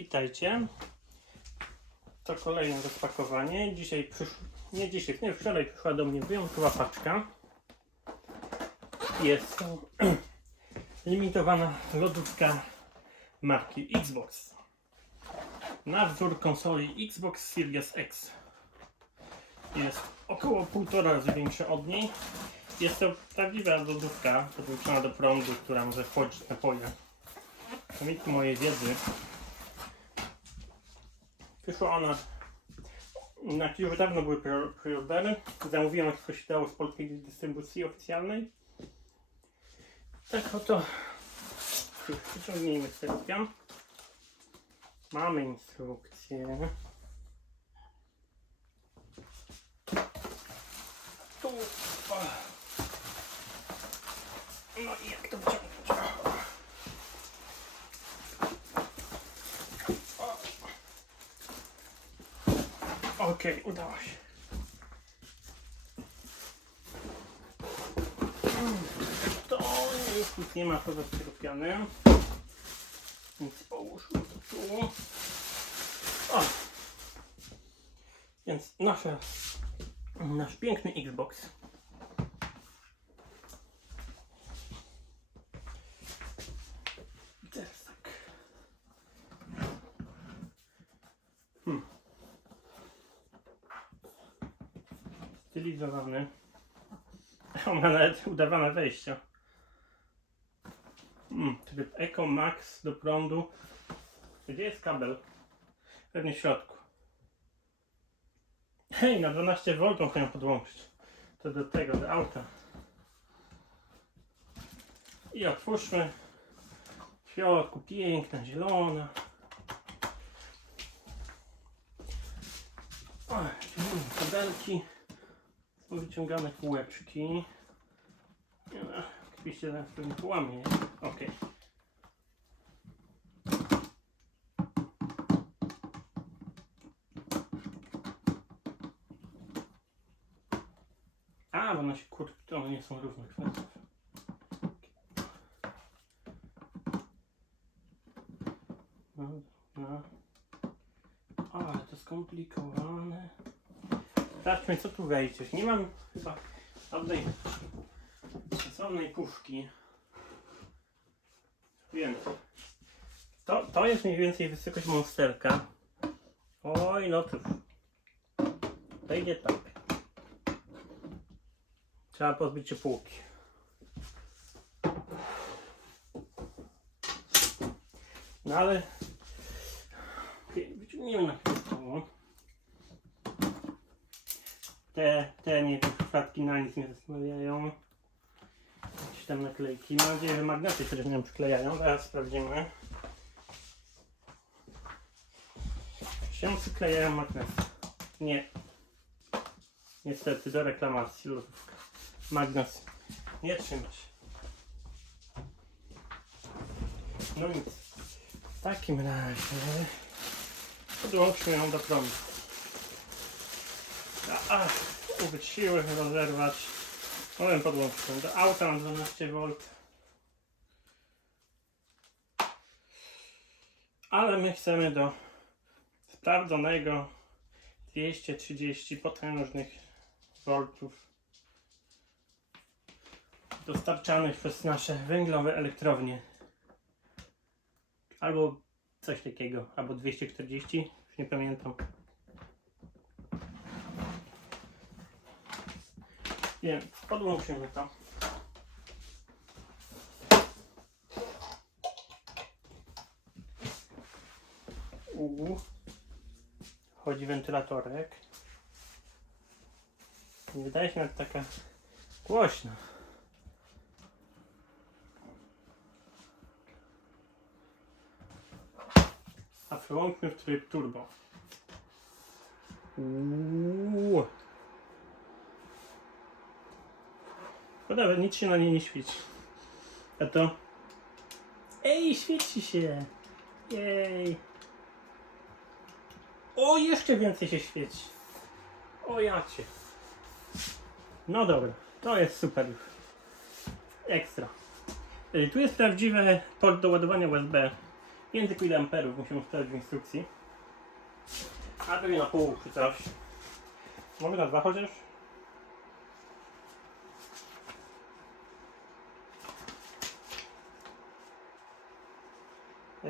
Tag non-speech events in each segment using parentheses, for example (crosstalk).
Witajcie. To kolejne rozpakowanie. Dzisiaj przyszło, nie dzisiaj, nie wczoraj przyszła do mnie wyjątkowa paczka. Jest to (clears throat) limitowana lodówka marki Xbox. Na wzór konsoli Xbox Series X. Jest około półtora razy większa od niej. Jest to prawdziwa lodówka podłączona do prądu, która może wchodzić napoje. Dzięki mojej wiedzy wyszła ona na już dawno były pre- preordery. Zamówiłem jak tylko się dało z polskiej dystrybucji oficjalnej. Tak oto już wyciągnijmy z. Mamy instrukcję. Tu. No i jak to wyciągnąć? Okej, udało się. To już nic nie ma poza tego piany. Więc połóżmy to tu. O! Więc nasze, nasz piękny Xbox. Stylizowany. (laughs) On ma nawet udawane wejścia. Hmm, tryb Eco Max do prądu. Gdzie jest kabel? Pewnie w środku. Hej, na 12 V muszę ją podłączyć. To do tego, do auta. I otwórzmy. W środku piękna, zielona. O, kabelki. Są wyciągane kółeczki. No, Oczywiście zaraz pewnie połamie. Ok. A, one się kurczą, one nie są równych węzłów. No, no. Ale to skomplikowane. Sprawdźmy co tu wejdzie. Nie mam chyba żadnej stosownej puszki. Więc to, to jest mniej więcej wysokość monsterka. Oj, no cóż. Wejdzie tak. Trzeba pozbyć się półki. No ale wyciągniemy na Te, te nie, te na nic nie zastanawiają. Jakieś tam naklejki. Mam nadzieję, że magnesy się nie przyklejają. Zaraz sprawdzimy. Się przyklejają magnesy. Nie. Niestety, do reklamacji lodówka. Magnes nie trzyma się. No nic. W takim razie podłączmy ją do prądu. A, a, ubyć siły, rozerwać. Powiem podłączyć do auta mam 12 V. Ale my chcemy do sprawdzonego 230 potężnych voltów dostarczanych przez nasze węglowe elektrownie. Albo coś takiego, albo 240, już nie pamiętam. Więc podłączymy to. U chodzi wentylatorek. Nie wydaje się nawet taka głośna. A przełączmy w tryb turbo. Uuu. No nawet nic się na niej nie świeci. A to... Ej, świeci się! Jej! O, jeszcze więcej się świeci. O, jacie. No dobra, to jest super. Ekstra. Y, Tu jest prawdziwy port do ładowania USB Język ile amperów musimy sprawdzić w instrukcji. A pewnie na pół czy coś. Mogę na dwa chociaż?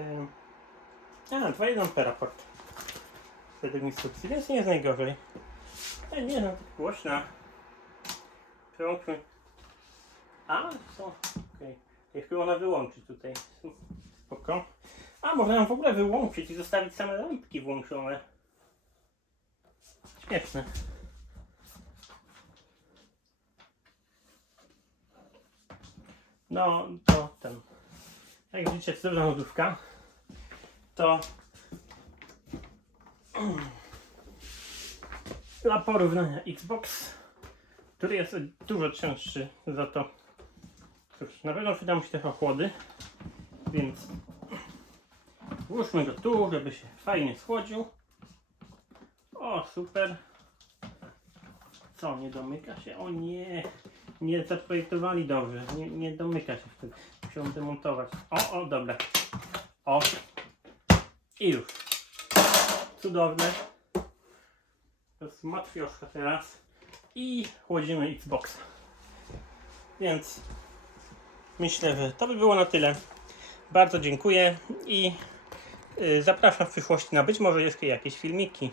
Ym, A, 2,1 ampera port. Według instrukcji, więc nie jest najgorzej. Ej, nie no, głośna. Przełączmy. A, są. Okej. Okay. Chyba ona wyłączyć tutaj. Spoko. A, można ją w ogóle wyłączyć i zostawić same lampki włączone. Śmieszne. No, to ten. Jak widzicie, cudowna lodówka. To dla porównania Xbox, który jest dużo cięższy za to. Cóż, na pewno przydam się te ochłody, więc włóżmy go tu, żeby się fajnie schłodził. O, super. Co, nie domyka się? O nie, nie zaprojektowali dobrze, nie, nie domyka się wtedy. Musiałem demontować. O, o, dobra. O. I już. Cudowne. To jest matwioszka teraz. I chłodzimy Xbox. Więc myślę, że to by było na tyle. Bardzo dziękuję i y, zapraszam w przyszłości na być może jeszcze jakieś filmiki.